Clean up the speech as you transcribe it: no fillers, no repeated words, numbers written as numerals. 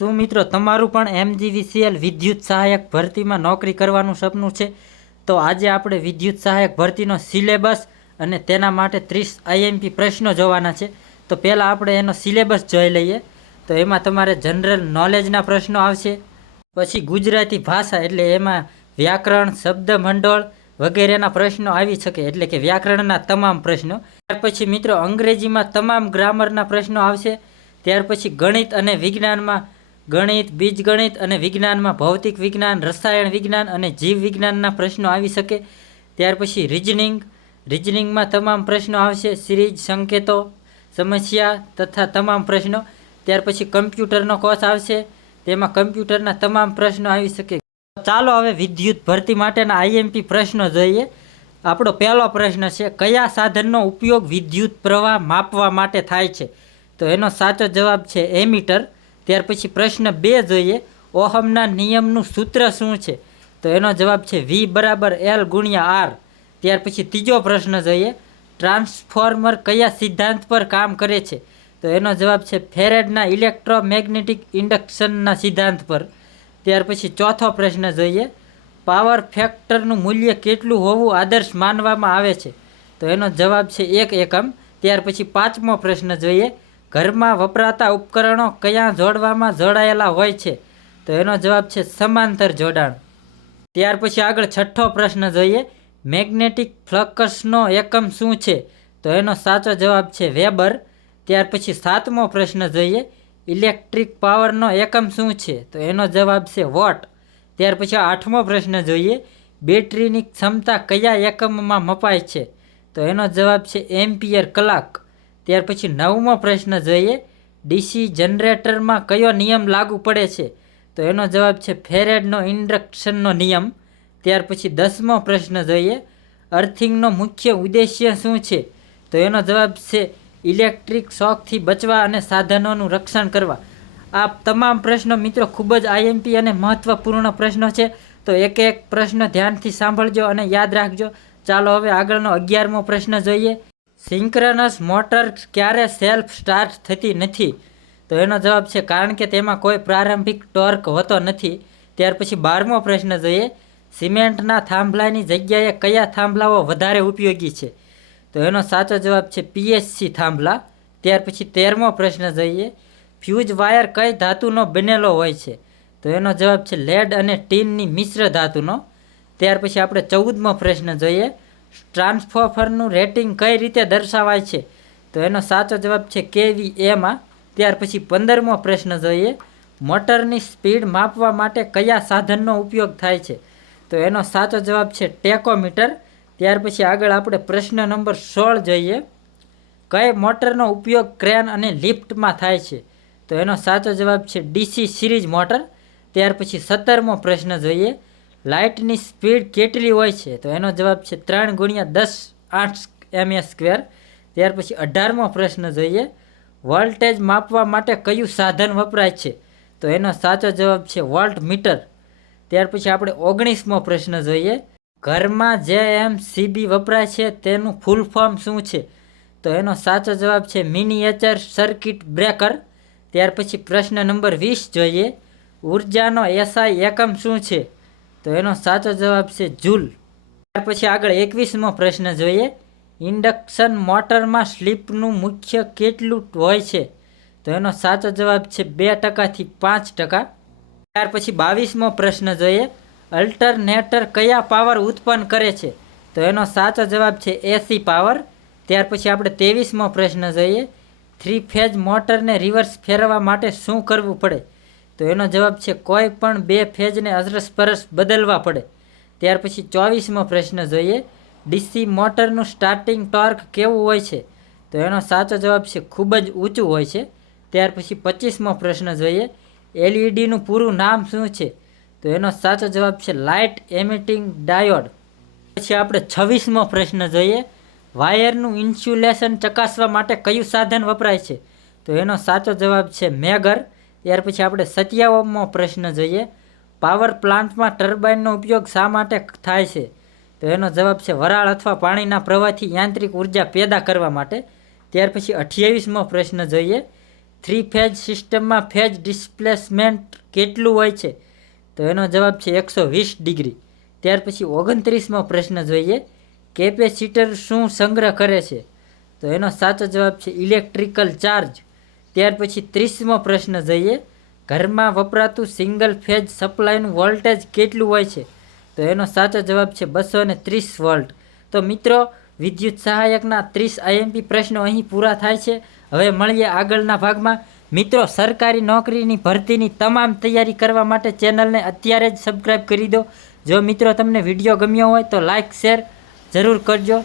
શું મિત્રો તમારું પણ એમજીવીસીએલ વિદ્યુત સહાયક ભરતીમાં નોકરી કરવાનું સપનું છે? તો આજે આપણે વિદ્યુત સહાયક ભરતીનો સિલેબસ અને તેના માટે 30 આઈએમપી પ્રશ્નો જોવાના છે. તો પહેલાં આપણે એનો સિલેબસ જોઈ લઈએ. તો એમાં તમારે જનરલ નોલેજના પ્રશ્નો આવશે, પછી ગુજરાતી ભાષા એટલે એમાં વ્યાકરણ, શબ્દભંડોળ વગેરેના પ્રશ્નો આવી શકે, એટલે કે વ્યાકરણના તમામ પ્રશ્નો. ત્યાર પછી મિત્રો અંગ્રેજીમાં તમામ ગ્રામરના પ્રશ્નો આવશે. ત્યાર પછી ગણિત અને વિજ્ઞાનમાં ગણિત, બીજગણિત અને વિજ્ઞાનમાં ભૌતિક વિજ્ઞાન, રસાયણ વિજ્ઞાન અને જીવ વિજ્ઞાનના પ્રશ્નો આવી શકે. ત્યાર પછી રિઝનિંગમાં તમામ પ્રશ્નો આવશે, સિરીઝ, સંકેતો, સમસ્યા તથા તમામ પ્રશ્નો. ત્યાર પછી કમ્પ્યુટરનો કોર્સ આવશે, તેમાં કમ્પ્યુટરના તમામ પ્રશ્નો આવી શકે. ચાલો હવે વિદ્યુત ભરતી માટેના આઈએમપી પ્રશ્નો જોઈએ. આપણો પહેલો પ્રશ્ન છે, કયા સાધનનો ઉપયોગ વિદ્યુત પ્રવાહ માપવા માટે થાય છે? તો એનો સાચો જવાબ છે એમીટર. ત્યાર પછી પ્રશ્ન 2 જોઈએ, ઓહમના નિયમનું સૂત્ર શું છે? તો એનો જવાબ છે V = L × R. ત્યાર પછી ત્રીજો પ્રશ્ન જોઈએ, ટ્રાન્સફોર્મર કયા સિદ્ધાંત પર કામ કરે છે? તો એનો જવાબ છે ફેરેડના ઇલેક્ટ્રોમેગ્નેટિક ઇન્ડક્શનના સિદ્ધાંત પર. ત્યાર પછી ચોથો પ્રશ્ન જોઈએ, પાવર ફેક્ટરનું મૂલ્ય કેટલું હોવું આદર્શ માનવામાં આવે છે? તો એનો જવાબ છે 1 એકમ. ત્યાર પછી પાંચમો પ્રશ્ન જોઈએ, ઘરમાં વપરાતા ઉપકરણો કયા જોડવામાં જોડાયેલા હોય છે? તો એનો જવાબ છે સમાંતર જોડાણ. ત્યાર પછી આગળ છઠ્ઠો પ્રશ્ન જોઈએ, મેગ્નેટિક ફ્લક્સનો એકમ શું છે? તો એનો સાચો જવાબ છે વેબર. ત્યાર પછી સાતમો પ્રશ્ન જોઈએ, ઇલેક્ટ્રિક પાવરનો એકમ શું છે? તો એનો જવાબ છે વોટ. ત્યાર પછી આઠમો પ્રશ્ન જોઈએ, બેટરીની ક્ષમતા કયા એકમમાં મપાય છે? તો એનો જવાબ છે એમ્પિયર કલાક. ત્યાર પછી નવમો પ્રશ્ન જોઈએ, ડીસી જનરેટરમાં કયો નિયમ લાગુ પડે છે? તો એનો જવાબ છે ફેરેડનો ઇન્ડક્શનનો નિયમ. ત્યાર પછી 10મો પ્રશ્ન જોઈએ, અર્થિંગનો મુખ્ય ઉદ્દેશ્ય શું છે? તો એનો જવાબ છે ઇલેક્ટ્રિક શોકથી બચવા અને સાધનોનું રક્ષણ કરવા. આ તમામ પ્રશ્નો મિત્રો ખૂબ જ આઈએમપી અને મહત્વપૂર્ણ પ્રશ્નો છે. તો એક એક પ્રશ્ન ધ્યાનથી સાંભળજો અને યાદ રાખજો. ચાલો હવે આગળનો 11મો પ્રશ્ન જોઈએ, સિંક્રનસ મોટર ક્યારે સેલ્ફ સ્ટાર્ટ થતી નથી? તો એનો જવાબ છે કારણ કે તેમાં કોઈ પ્રારંભિક ટોર્ક હોતો નથી. ત્યાર પછી 12મો પ્રશ્ન જોઈએ, સિમેન્ટના થાંભલાની જગ્યાએ કયા થાંભલાઓ વધારે ઉપયોગી છે? તો એનો સાચો જવાબ છે પીએસસી થાંભલા. ત્યાર પછી 13મો પ્રશ્ન જોઈએ, ફ્યુઝ વાયર કઈ ધાતુનો બનેલો હોય છે? તો એનો જવાબ છે લેડ અને ટીનની મિશ્ર ધાતુનો. ત્યાર પછી આપણે 14મો પ્રશ્ન જોઈએ, ટ્રાન્સફોર્મરનું રેટિંગ કઈ રીતે દર્શાવાય છે? તો એનો સાચો જવાબ છે KVA. ત્યાર પછી 15મો પ્રશ્ન જોઈએ, મોટરની સ્પીડ માપવા માટે કયા સાધનનો ઉપયોગ થાય છે? તો એનો સાચો જવાબ છે ટેકોમીટર. ત્યાર પછી આગળ આપણે પ્રશ્ન નંબર 16 જોઈએ, કઈ મોટરનો ઉપયોગ ક્રેન અને લિફ્ટમાં થાય છે? તો એનો સાચો જવાબ છે ડીસી સિરીઝ મોટર. ત્યાર પછી 17મો પ્રશ્ન જોઈએ, લાઇટની સ્પીડ કેટલી હોય છે? તો એનો જવાબ છે 3 × 10⁸ ms². ત્યાર પછી 18મો પ્રશ્ન જોઈએ, વોલ્ટેજ માપવા માટે કયું સાધન વપરાય છે? તો એનો સાચો જવાબ છે વોલ્ટ મીટર. ત્યાર પછી આપણે 19મો પ્રશ્ન જોઈએ, ઘરમાં JMCB વપરાય છે તેનું ફૂલ ફોર્મ શું છે? તો એનો સાચો જવાબ છે મિનિએચર સર્કિટ બ્રેકર. ત્યાર પછી પ્રશ્ન નંબર 20 જોઈએ, ઉર્જાનો SI એકમ શું છે? તો એનો સાચો જવાબ છે જૂલ. ત્યાર પછી આગળ 21મો પ્રશ્ન જોઈએ, ઇન્ડક્શન મોટરમાં સ્લીપનું મુખ્ય કેટલું હોય છે? તો એનો સાચો જવાબ છે 2% થી 5%. ત્યાર પછી 22મો પ્રશ્ન જોઈએ, અલ્ટરનેટર કયા પાવર ઉત્પન્ન કરે છે? તો એનો સાચો જવાબ છે AC પાવર. ત્યાર પછી આપણે 23મો પ્રશ્ન જોઈએ, 3 ફેઝ મોટરને રિવર્સ ફેરવવા માટે શું કરવું પડે? તો એનો જવાબ છે કોઈ પણ 2 ફેઝને અરસપરસ બદલવા પડે. ત્યાર પછી 24મો પ્રશ્ન જોઈએ, ડીસી મોટરનું સ્ટાર્ટિંગ ટોર્ક કેવું હોય છે? તો એનો સાચો જવાબ છે ખૂબ જ ઊંચું હોય છે. ત્યાર પછી 25મો પ્રશ્ન જોઈએ, LEDનું પૂરું નામ શું છે? તો એનો સાચો જવાબ છે લાઇટ એમિટિંગ ડાયોડ. પછી આપણે 26મો પ્રશ્ન જોઈએ, વાયરનું ઇન્સ્યુલેશન ચકાસવા માટે કયું સાધન વપરાય છે? તો એનો સાચો જવાબ છે મેગર. ત્યાર પછી આપણે 27મો પ્રશ્ન જોઈએ, પાવર પ્લાન્ટમાં ટર્બાઇનનો ઉપયોગ શા માટે થાય છે? તો એનો જવાબ છે વરાળ અથવા પાણીના પ્રવાહથી યાંત્રિક ઉર્જા પેદા કરવા માટે. ત્યાર પછી 28મો પ્રશ્ન જોઈએ, થ્રી ફેઝ સિસ્ટમમાં ફેઝ ડિસ્પ્લેસમેન્ટ કેટલું હોય છે? તો એનો જવાબ છે 120 ડિગ્રી. ત્યાર પછી 29મો પ્રશ્ન જોઈએ. કેપેસિટર શું સંગ્રહ કરે છે? તો એનો સાચો જવાબ છે ઇલેક્ટ્રિકલ ચાર્જ. ત્યાર પછી 30મો પ્રશ્ન જોઈએ. ઘરમાં વપરાતું સિંગલ ફેઝ સપ્લાયનું વોલ્ટેજ કેટલું હોય છે? તો એનો સાચો જવાબ છે 230 વોલ્ટ. તો મિત્રો, વિદ્યુત સહાયકના 30 આઈએમપી પ્રશ્નો અહીં પૂરા થાય છે. હવે મળીએ આગળના ભાગમાં. મિત્રો, સરકારી નોકરીની ભરતીની તમામ તૈયારી કરવા માટે ચેનલને અત્યારે જ સબસ્ક્રાઈબ કરી દો. જો મિત્રો તમને વિડીયો ગમ્યો હોય તો લાઇક શેર જરૂર કરજો.